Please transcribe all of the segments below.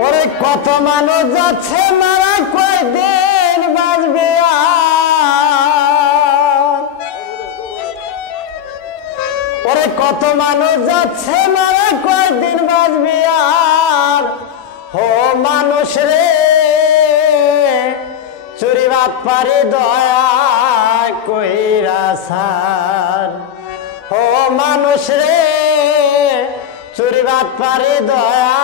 ওরে কত মানুষ যাচ্ছে মারা কয়দিন বাঁচবে ওরে কত মানুষ যাচ্ছে মারা কয়দিন বাঁচবে আর ও মানুষ রে চুরি বাত পারি দয়া কইরা সার ও মানুষ রে চুরি বাত পারি দয়া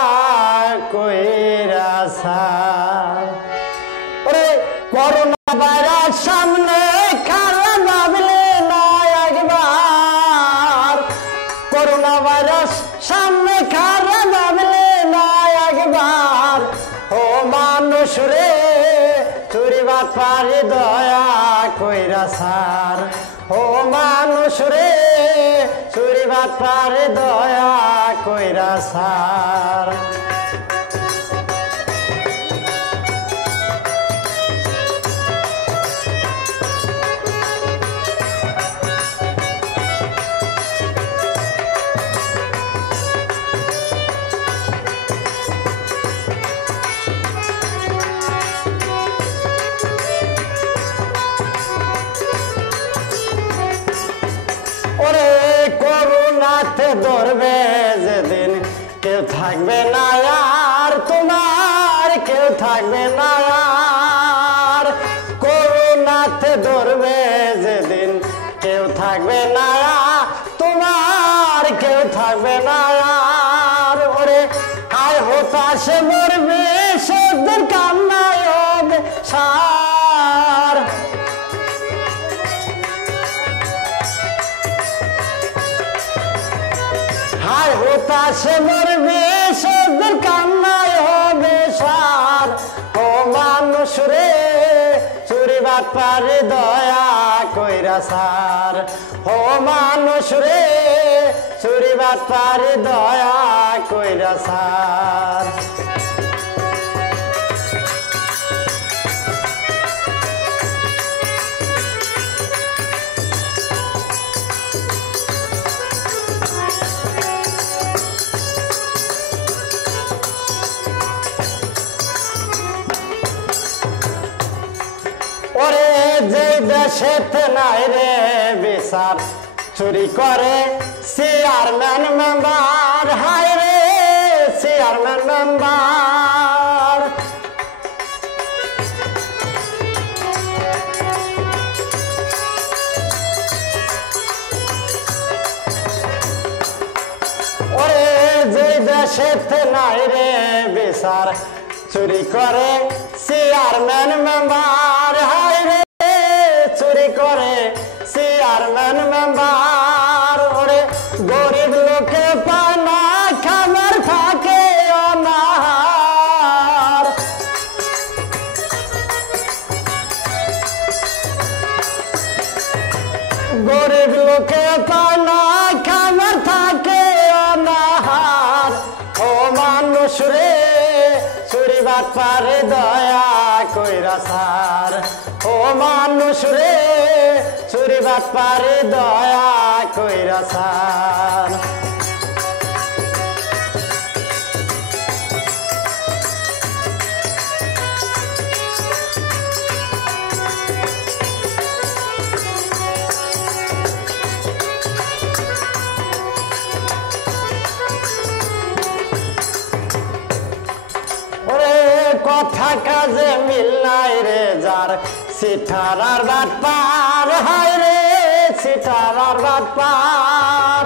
কইরা সার ওরে করোনা ভাইরাস সামনে খারা ভাবলে না একবার করোনা ভাইরাস সামনে খারা ভাবলে না একবার ও মানুষ রে চুরি বাত পারি দয়া কইরা সার ও মানুষ রে চুরি বাত পারি দয়া কইরা সার ওরে করোনাতে ধরবে যেদিন কেউ থাকবে না আর তোমার কেউ থাকবে না আর করোনাতে ধরবে যেদিন কেউ থাকবে না তোমার কেউ থাকবে না আর ওরে আয় হতাশে মরবে সদ্যের কান্নায় হবে সার হায় হতাশে মরবে সদ্যের কান্নায় হবে সার ও মানুষ রে চুরি বাত পারি দয়া কইরা সার ও মানুষ রে চুরি বাত পারি দয়া কইরা সার ওরে যে দেশেতে নাই রে বিচার চুরি করে চেয়ারম্যান মেম্বার হায় রে চেয়ারম্যান মেম্বার ওরে যে দেশেতে নাই রে বিচার চুরি করে চেয়ারম্যান মেম্বার হায় রে চুরি করে চেয়ারম্যান মেম্বার ওরে গরিব লোকে পায় না খাবার থাকে অনাহার গরিব লোকে পায় না খাবার থাকে অনাহার ও মানুষ রে চুরি বাত পারি দয়া কইরা সার ও মানুষ রে চুরি বাত পারি দয়া কইরা সার কথা কাজে মিল নাই রে যার সিঠারার বাট পার হায় রে সিঠারার বাট পার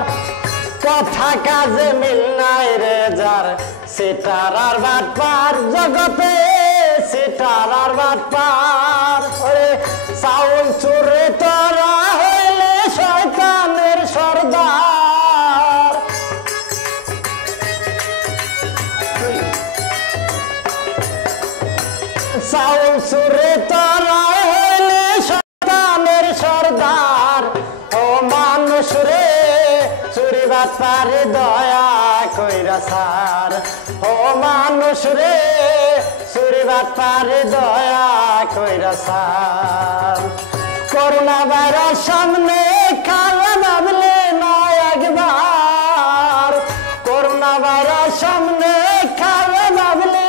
কথা কাজে মিল নাই রে যার সিঠারার বাট পার জগতে সিঠারার বাট পার ওরে চাউল চুরে তোরা হইলে শয়তানের সর্দার চাউল চুরে তোরা হইলে শয়তানের সর্দার ও মানুষ রে চুরি বাত পারি দয়া কইরা সার ও মানুষ রে চুরি বাত পারি দয়া কইরা সার করোনা ভাইরাস সামনে খাওয়া ভাবলে না একবার করোনা ভাইরাস সামনে খাওয়া ভাবলে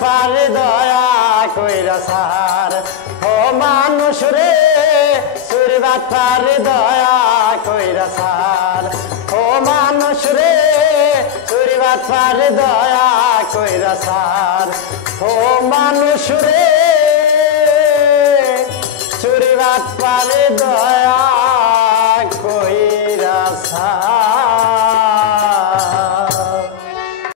পারে দয়া কইরা সার ও মানুষ রে চুরিবাত পারে দয়া কইরা সার ও মানুষ রে চুরিবাত পারে দয়া কইরা সার ও মানুষ রে চুরিবাত পারে দয়া